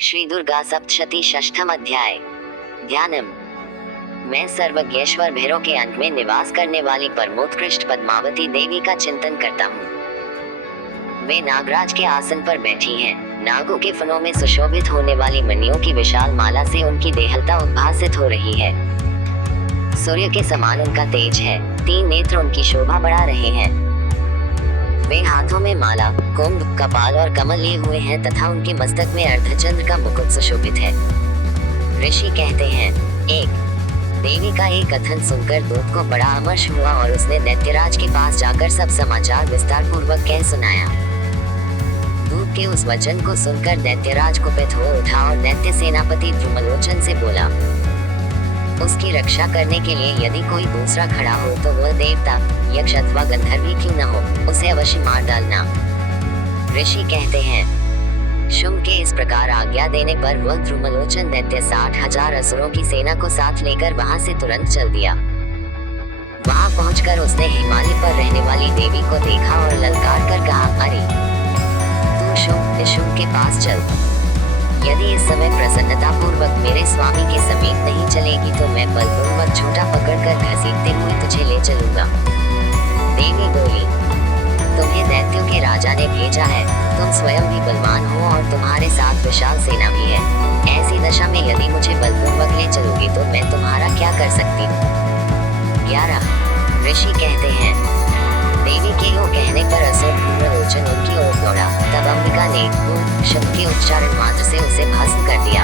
श्री दुर्गा सप्तशती षष्ठम अध्याय। ध्यानम। मैं सर्वज्ञेश्वर भैरव के अंत में निवास करने वाली परमोत्कृष्ट पद्मावती देवी का चिंतन करता हूँ। वे नागराज के आसन पर बैठी हैं। नागों के फनों में सुशोभित होने वाली मणियों की विशाल माला से उनकी देहलता उद्भासित हो रही है। सूर्य के समान उनका तेज है। 3 नेत्र उनकी शोभा बढ़ा रहे हैं। वे हाथों में माला, कुंभ, कपाल और कमल लिए हुए हैं तथा उनके मस्तक में अर्धचंद्र का मुकुट सुशोभित है। ऋषि कहते हैं। 1। देवी का एक कथन सुनकर दूत को बड़ा अमर्ष हुआ और उसने दैत्यराज के पास जाकर सब समाचार विस्तार पूर्वक कह सुनाया। दूत के उस वचन को सुनकर दैत्यराज कुपित हो उठा और दैत्य सेनापति द्रुमलोचन से बोला, उसकी रक्षा करने के लिए यदि कोई दूसरा खड़ा हो तो वह देवता, यक्ष अथवा गंधर्व क्यों न हो, उसे अवश्य मार डालना। ऋषि कहते हैं। शुंभ के इस प्रकार आज्ञा देने पर वह द्रुमलोचन दैत्य 60,000 असुरों की सेना को साथ लेकर वहां से तुरंत चल दिया। वहां पहुंचकर उसने हिमालय पर रहने वाली देवी को देखा और ललकार कर कहा, अरे तू शुंभ के पास चल। यदि इस समय प्रसन्नता पूर्वक मेरे स्वामी के समीप नहीं चलेगी तो मैं बलपूर्वक झूठा पकड़कर घसीटते हुए तुझे ले चलूंगा। देवी बोली, तुम्हें दैत्यों के राजा ने भेजा है। तुम स्वयं भी बलवान हो और तुम्हारे साथ विशाल सेना भी है। ऐसी दशा में यदि मुझे बलपूर्वक ले चलोगी तो मैं तुम्हारा क्या कर सकती हूँ। 11। ऋषि कहते हैं। देवी के यो कहने पर असुर द्रुमलोचन उनकी ओर दौड़ा। तब अंबिका ने शुंभ के उच्चारण मात्र से उसे भस्म कर दिया।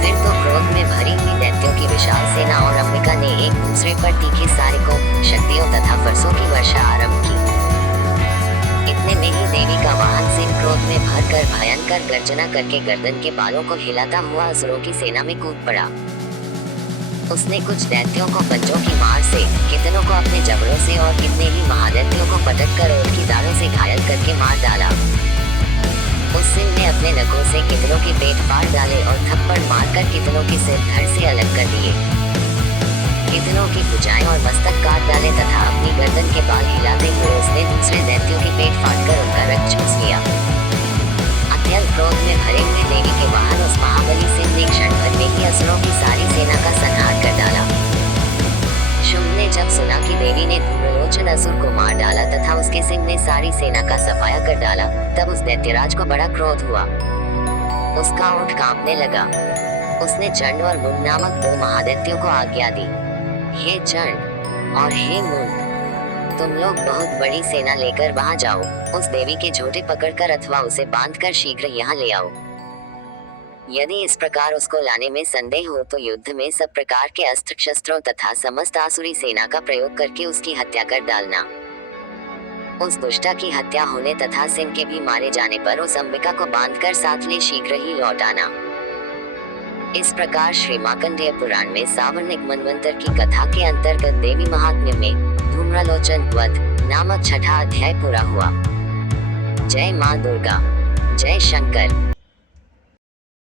फिर तो क्रोध में भरी हुई दैत्यों की विशाल सेना और अंबिका ने एक दूसरे पर तीखे सारिकों, शक्तियों तथा फरसों की वर्षा आरंभ की। इतने में ही देवी का वाहन सिंह क्रोध में भरकर भयंकर गर्जना करके गर्दन के बालों को हिलाता हुआ असुरों की सेना में कूद पड़ा। उसने कुछ दैत्यों को पंजों की मार से, कितनों को अपने जबड़ों से और कितने ही महादैत्यों को पटक कर और की दाढ़ों से घायल करके मार डाला। उस सिंह ने अपने नखों से कितनों के पेट फाड़ डाले और थप्पड़ मारकर कितनों के सिर धड़ से अलग कर दिए। कितनों की भुजाएं और मस्तक काट डाले तथा अपनी गर्दन के बाल हिलाते हुए उसने दूसरे दैत्यों के पेट फाड़कर उनका रक्त चूस लिया। अत्यंत क्रोध में भरे हुए देवी के वाहन उस महाबली सिंह ने क्षण भर में ही असुरों की सारी सेना का संहार कर डाला। शुंभ ने जब सुना कि देवी ने द्रुमलोचन असुर को मार डाला तथा उसके सिंह ने सारी सेना का सफाया कर डाला, तब उस दैत्यराज को बड़ा क्रोध हुआ। उसका ओठ कांपने लगा। उसने चंड और मुंड नामक 2 महादैत्यों को आज्ञा दी, हे चंड और हे मुंड, तुम लोग बहुत बड़ी सेना लेकर वहां जाओ। उस देवी के झोटे पकड़कर अथवा उसे बांधकर शीघ्र यहाँ ले आओ। यदि इस प्रकार उसको लाने में संदेह हो तो युद्ध में सब प्रकार के अस्त्र शस्त्रों तथा समस्त आसुरी सेना का प्रयोग करके उसकी हत्या कर डालना। उस दुष्टा की हत्या होने तथा सिंह के भी मारे जाने पर उस अंबिका को बांधकर साथ ले शीघ्र ही लौट आना। इस प्रकार श्री मार्कंडेय पुराण में सावर्णिक मनवंतर की कथा के अंतर्गत देवी महात्म्य में धूम्रलोचन वध नामक 6ठा अध्याय पूरा हुआ। जय मां दुर्गा। जय शंकर।